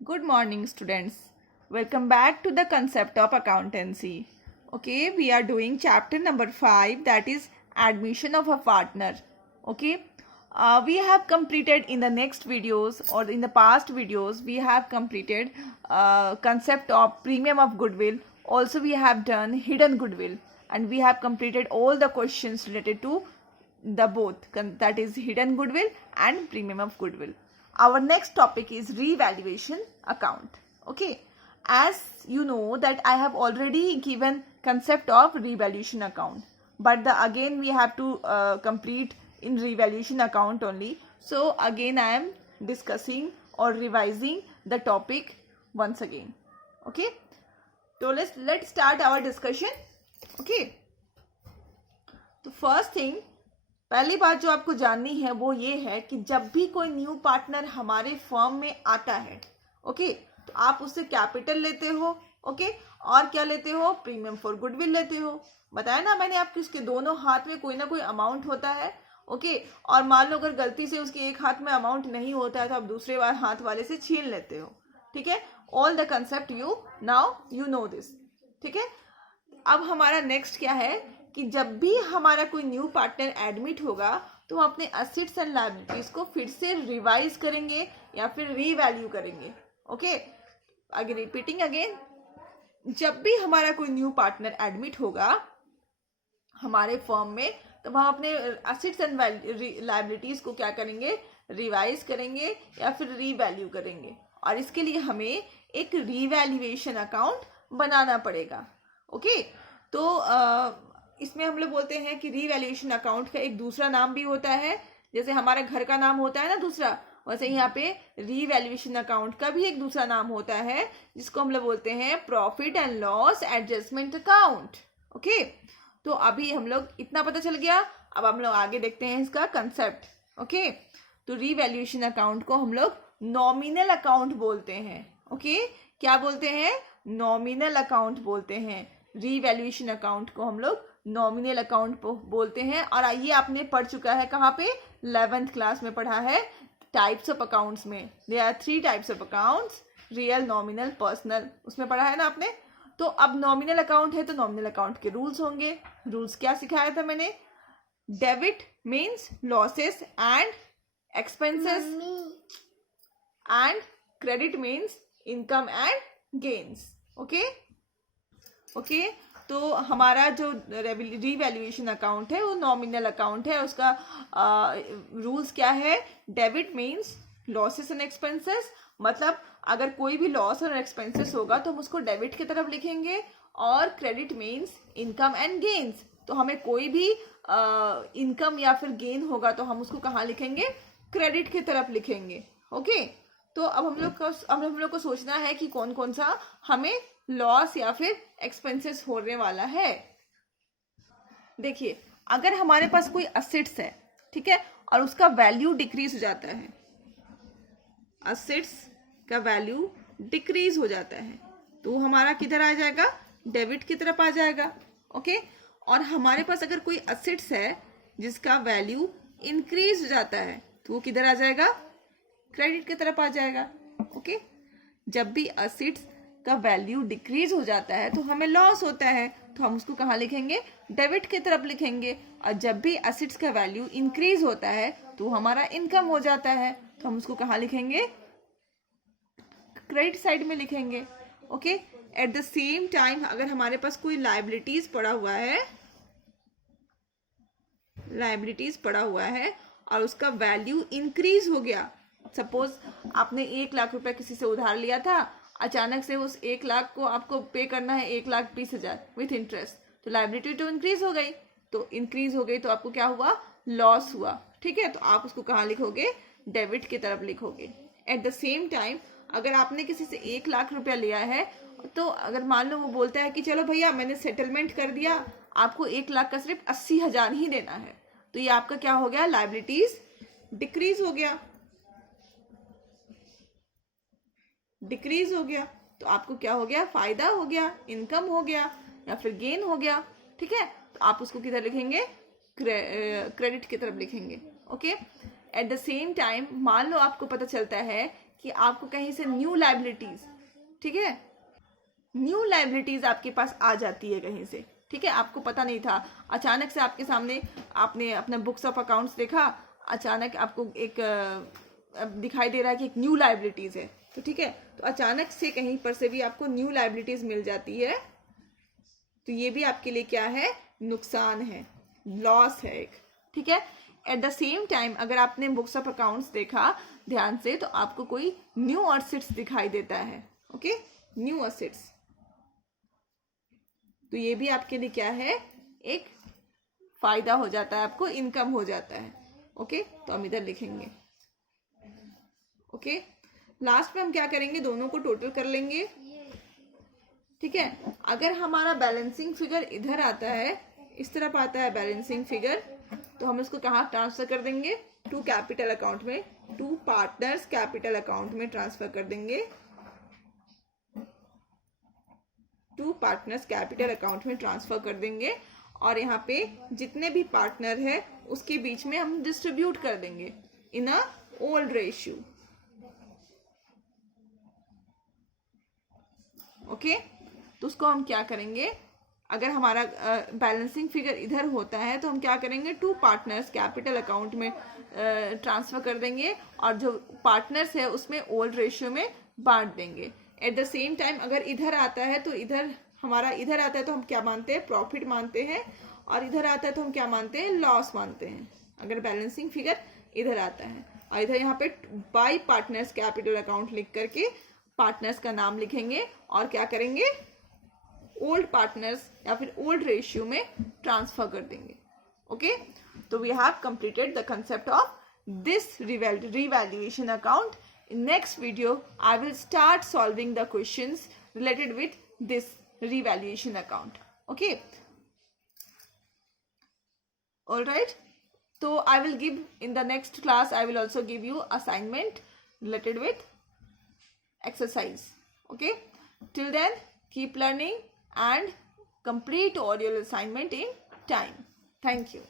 Good morning, students. Welcome back to the concept of accountancy. Okay, we are doing chapter number 5, that is admission of a partner. Okay, we have completed in the next videos or in the past videos, we have completed concept of premium of goodwill. Also, we have done hidden goodwill, and we have completed all the questions related to the both, that is hidden goodwill and premium of goodwill. Our next topic is revaluation account. Okay, as you know that I have already given concept of revaluation account, but again we have to complete in revaluation account only. So again I am discussing or revising the topic once again. Okay, so let's start our discussion. Okay, तो first thing, पहली बात जो आपको जाननी है वो ये है कि जब भी कोई न्यू पार्टनर हमारे फर्म में आता है, ओके, तो आप उससे कैपिटल लेते हो, ओके, और क्या लेते हो, प्रीमियम फॉर गुडविल लेते हो. बताया ना मैंने आपको, उसके दोनों हाथ में कोई ना कोई अमाउंट होता है. ओके, और मान लो अगर गलती से उसके एक हाथ में अमाउंट नहीं होता है तो आप दूसरे हाथ वाले से छीन लेते हो. ठीक है, all the concept you know this. ठीक है, अब हमारा नेक्स्ट क्या है कि जब भी हमारा कोई न्यू पार्टनर एडमिट होगा तो हम अपने असेट्स एंड लायबिलिटीज को फिर से रिवाइज करेंगे या फिर रीवैल्यू करेंगे. ओके, आगे रिपीटिंग अगेन, जब भी हमारा कोई न्यू पार्टनर एडमिट होगा हमारे फर्म में तो हम अपने असेट्स एंड लायबिलिटीज को क्या करेंगे, रिवाइज करेंगे या फिर रीवैल्यू करेंगे. और इसके लिए हमें एक रीवैल्यूएशन अकाउंट बनाना पड़ेगा. ओके, तो इसमें हम लोग बोलते हैं कि रीवैल्यूएशन अकाउंट का एक दूसरा नाम भी होता है. जैसे हमारे घर का नाम होता है ना दूसरा, वैसे यहाँ पे रीवैल्यूएशन अकाउंट का भी एक दूसरा नाम होता है जिसको हम लोग बोलते हैं profit and loss adjustment account. Okay, तो अभी हम लोग इतना पता चल गया. अब हम लोग आगे देखते हैं इसका कंसेप्ट. ओके, तो रीवैल्यूएशन अकाउंट को हम लोग नॉमिनल अकाउंट बोलते हैं. ओके, क्या बोलते हैं, नॉमिनल अकाउंट बोलते हैं. रीवैल्यूएशन अकाउंट को हम लोग नॉमिनल अकाउंट बोलते हैं. और ये आपने पढ़ चुका है कहाँ पे, 11th क्लास में पढ़ा है टाइप्स ऑफ अकाउंट्स में. There are 3 types of accounts, real, nominal, personal, उसमें पढ़ा है ना आपने. तो अब नॉमिनल अकाउंट है तो नॉमिनल अकाउंट के रूल्स होंगे. रूल्स क्या सिखाया था मैंने, debit means losses and expenses and credit means income and gains. Okay okay, तो हमारा जो रीवैल्यूएशन अकाउंट है वो नॉमिनल अकाउंट है. उसका रूल्स क्या है, debit means losses and expenses, मतलब अगर कोई भी लॉस और एक्सपेंसेस होगा तो हम उसको डेबिट की तरफ लिखेंगे. और credit means income and gains, तो हमें कोई भी इनकम या फिर गेन होगा तो हम उसको कहाँ लिखेंगे, क्रेडिट की तरफ लिखेंगे. ओके, तो अब हम लोग को सोचना है कि कौन कौन सा हमें लॉस या फिर एक्सपेंसेस होने वाला है. देखिए, अगर हमारे पास कोई असेट्स है, ठीक है, और उसका वैल्यू डिक्रीज हो जाता है, असेट्स का वैल्यू डिक्रीज हो जाता है तो हमारा किधर आ जाएगा, डेबिट की तरफ आ जाएगा. ओके, और हमारे पास अगर कोई असेट्स है जिसका वैल्यू इंक्रीज हो जाता है तो वो किधर आ जाएगा, क्रेडिट की तरफ आ जाएगा. ओके, जब भी असेट्स का वैल्यू डिक्रीज हो जाता है तो हमें लॉस होता है तो हम उसको कहाँ लिखेंगे, डेबिट की तरफ लिखेंगे. और जब भी असेट्स का वैल्यू इंक्रीज होता है तो हमारा इनकम हो जाता है तो हम उसको कहाँ लिखेंगे, क्रेडिट साइड में लिखेंगे. Okay, at the same time अगर हमारे पास कोई लायबिलिटीज पड़ा हुआ है और उसका वैल्यू इंक्रीज हो गया, सपोज आपने 1 लाख रुपए किसी से उधार लिया था, अचानक से उस 1 लाख को आपको पे करना है 1,20,000 विथ इंटरेस्ट, तो लायबिलिटी तो इंक्रीज हो गई तो आपको क्या हुआ, लॉस हुआ. ठीक है, तो आप उसको कहाँ लिखोगे, डेबिट की तरफ लिखोगे. एट द सेम टाइम अगर आपने किसी से 1 लाख रुपया लिया है तो अगर मान लो वो बोलता है कि चलो भैया मैंने सेटलमेंट कर दिया, आपको 1 लाख का सिर्फ 80,000 ही देना है, तो ये आपका क्या हो गया, लायबिलिटीज डिक्रीज हो गया. तो आपको क्या हो गया, फायदा हो गया, इनकम हो गया या फिर गेन हो गया. ठीक है, तो आप उसको किधर लिखेंगे, क्रेडिट की तरफ लिखेंगे. Okay, at the same time मान लो आपको पता चलता है कि आपको कहीं से न्यू लाइबिलिटीज, ठीक है, न्यू लाइबिलिटीज आपके पास आ जाती है कहीं से, ठीक है, आपको पता नहीं था, अचानक से आपके सामने आपने अपना बुक्स ऑफ अकाउंट्स देखा, अचानक आपको एक दिखाई दे रहा है कि एक न्यू लाइबिलिटीज है, तो ठीक है, तो अचानक से कहीं पर से भी आपको न्यू लाइबिलिटीज मिल जाती है, तो ये भी आपके लिए क्या है, नुकसान है, लॉस है एक, ठीक है। एट द सेम टाइम अगर आपने बुक्स ऑफ अकाउंट्स देखा ध्यान से तो आपको कोई न्यू असेट्स दिखाई देता है, ओके, न्यू असेट्स, तो ये भी आपके लिए क्या है, एक फायदा हो जाता है, आपको इनकम हो जाता है, ओके। तो हम इधर लिखेंगे, ओके। लास्ट में हम क्या करेंगे, दोनों को टोटल कर लेंगे, ठीक है। अगर हमारा बैलेंसिंग फिगर इधर आता है, इस तरफ आता है बैलेंसिंग फिगर, तो हम इसको कहाँ ट्रांसफर कर देंगे, टू कैपिटल अकाउंट में, टू पार्टनर्स कैपिटल अकाउंट में ट्रांसफर कर देंगे, टू पार्टनर्स कैपिटल अकाउंट में ट्रांसफर कर देंगे, और यहाँ पे जितने भी पार्टनर है उसके बीच में हम डिस्ट्रीब्यूट कर देंगे इन अ ओल्ड रेशियो, ओके। तो उसको हम क्या करेंगे, अगर हमारा बैलेंसिंग फिगर इधर होता है तो हम क्या करेंगे, टू पार्टनर्स कैपिटल अकाउंट में ट्रांसफर कर देंगे, और जो पार्टनर्स है उसमें ओल्ड रेशियो में बांट देंगे। एट द सेम टाइम अगर इधर आता है तो इधर हमारा इधर आता है तो हम क्या मानते हैं, प्रॉफिट मानते हैं, और इधर आता है तो हम क्या मानते हैं, लॉस मानते हैं, अगर बैलेंसिंग फिगर इधर आता है। और इधर यहाँ पे बाय पार्टनर्स कैपिटल अकाउंट लिख करके पार्टनर्स का नाम लिखेंगे और क्या करेंगे, ओल्ड पार्टनर्स या फिर ओल्ड रेशियो में ट्रांसफर कर देंगे, ओके। तो we have completed the concept of this revaluation account. In next video I will start solving the questions related with this revaluation account, okay, all right. So I will give in the next class, I will also give you assignment related with exercise, okay. Till then keep learning and complete all your assignment in time. Thank you.